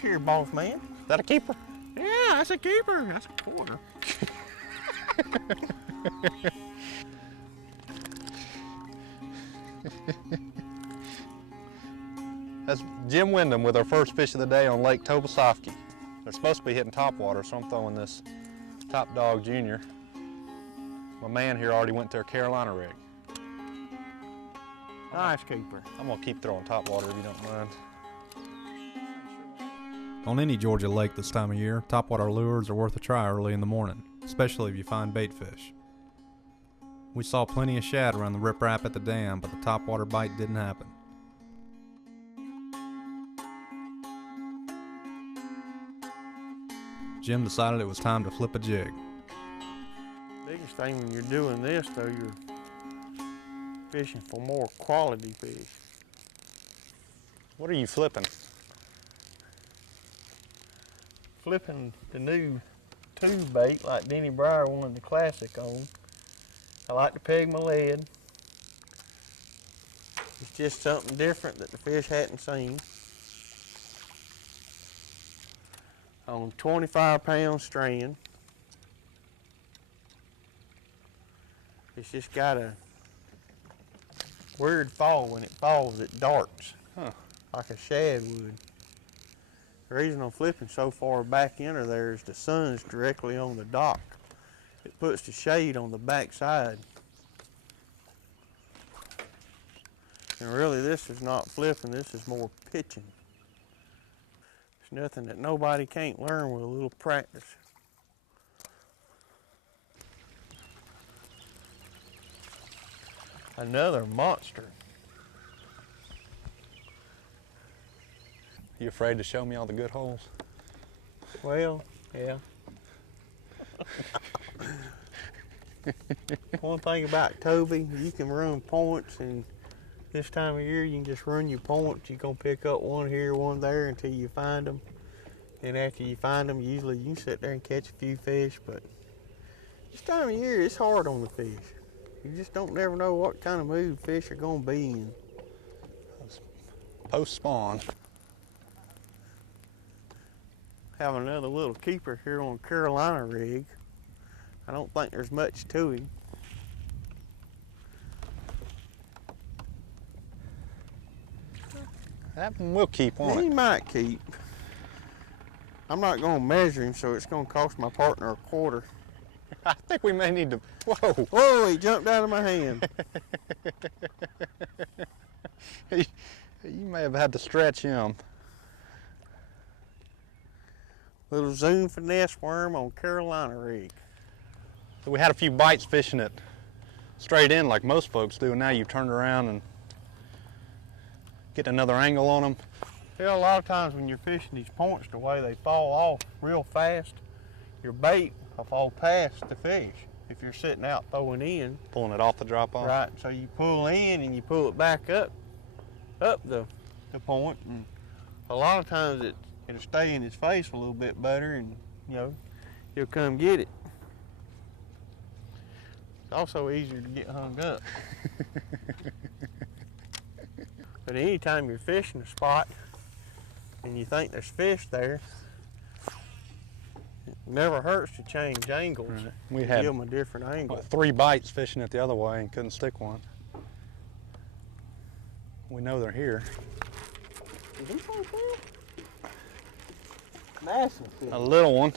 fish here, boss man. Is that a keeper? Yeah, that's a keeper. That's a quarter. That's Jim Windham with our first fish of the day on Lake Tobesofkee. They're supposed to be hitting topwater, so I'm throwing this Top Dog Junior. My man here already went to a Carolina rig. Nice keeper. I'm gonna keep throwing topwater if you don't mind. On any Georgia lake this time of year, topwater lures are worth a try early in the morning, especially if you find bait fish. We saw plenty of shad around the riprap at the dam, but the topwater bite didn't happen. Jim decided it was time to flip a jig. Biggest thing when you're doing this, though, you're fishing for more quality fish. What are you flipping? Flipping the new tube bait like Denny Breyer wanted the classic on. I like to peg my lead. It's just something different that the fish hadn't seen. On 25-pound strand. It's just got a weird fall. When it falls, it darts, like a shad would. The reason I'm flipping so far back into there is the sun's directly on the dock. It puts the shade on the back side. And really, this is not flipping, this is more pitching. It's nothing that nobody can't learn with a little practice. Another monster. You afraid to show me all the good holes? Well, yeah. One thing about Toby, you can run points, and this time of year you can just run your points. You're gonna pick up one here, one there until you find them. And after you find them, usually you can sit there and catch a few fish, but this time of year it's hard on the fish. You just don't never know what kind of mood fish are gonna be in. Postspawn. Have another little keeper here on Carolina rig. I don't think there's much to him. That one will keep on He it. might keep. I'm not gonna measure him, so it's gonna cost my partner a quarter. I think we may need to, whoa. Whoa, he jumped out of my hand. You may have had to stretch him. Little Zoom finesse worm on Carolina rig. So we had a few bites fishing it straight in like most folks do, and now you've turned around and get another angle on them. Yeah, a lot of times when you're fishing these points, the way they fall off real fast, your bait will fall past the fish if you're sitting out throwing in. Pulling it off the drop off. Right, so you pull in and you pull it back up the point, and a lot of times it'll stay in his face a little bit better, and you know, he'll come get it. It's also easier to get hung up. But anytime you're fishing a spot and you think there's fish there, it never hurts to change angles. Right. We give had them a different angle. 3 bites fishing it the other way and couldn't stick one. We know they're here. Is he so big? Massive fish. A little one.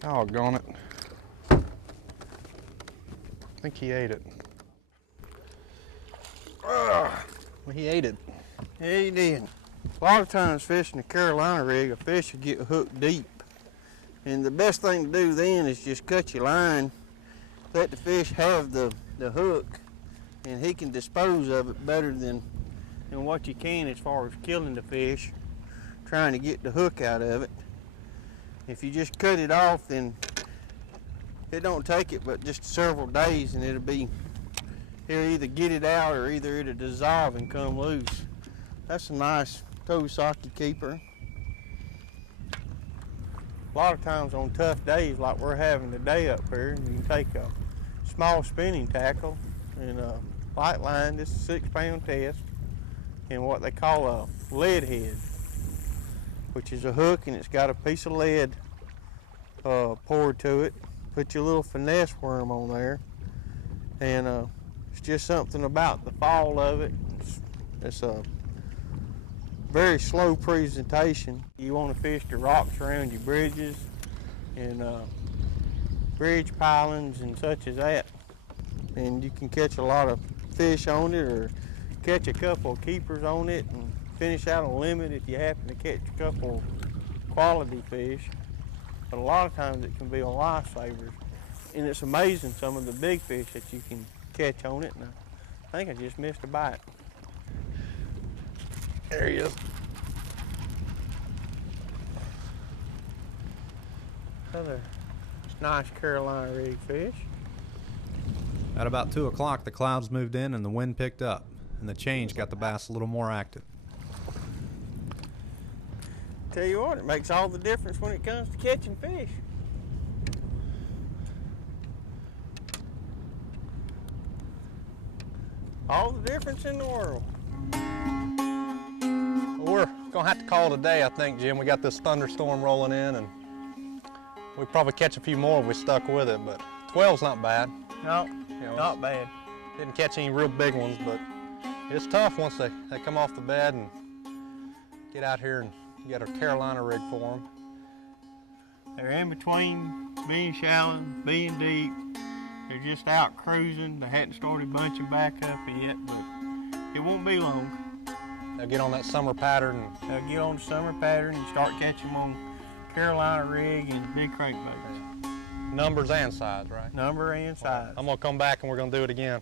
Doggone it. I think he ate it. Well, he ate it. Yeah, he did. A lot of times fishing the Carolina rig, a fish will get hooked deep. And the best thing to do then is just cut your line, let the fish have the hook, and he can dispose of it better than what you can as far as killing the fish, trying to get the hook out of it. If you just cut it off, then it don't take it but just several days, and he'll either get it out or either it'll dissolve and come loose. That's a nice Tobesofkee keeper. A lot of times on tough days like we're having today up here, you can take a small spinning tackle and a light line, just a 6-pound test, in what they call a lead head, which is a hook and it's got a piece of lead poured to it. Put your little finesse worm on there, and it's just something about the fall of it. It's a very slow presentation. You want to fish the rocks around your bridges and bridge pilings and such as that, and you can catch a lot of fish on it, or catch a couple of keepers on it and finish out a limit if you happen to catch a couple of quality fish. But a lot of times it can be a lifesaver, and it's amazing some of the big fish that you can catch on it. And I think I just missed a bite. There he is. Another nice Carolina rig fish. At about 2 o'clock, the clouds moved in and the wind picked up, and the change got the bass a little more active. Tell you what, it makes all the difference when it comes to catching fish. All the difference in the world. We're gonna have to call it a day, I think, Jim. We got this thunderstorm rolling in, and we'd probably catch a few more if we stuck with it, but 12's not bad. No, You know, not bad. Didn't catch any real big ones, but it's tough once they come off the bed and get out here and get a Carolina rig for them. They're in between being shallow, being deep. They're just out cruising. They hadn't started bunching back up yet, but it won't be long. They'll get on that summer pattern. They'll get on the summer pattern and start catching them on Carolina rig and big crankbaits. Numbers and size, right? Number and size. I'm gonna come back and we're gonna do it again.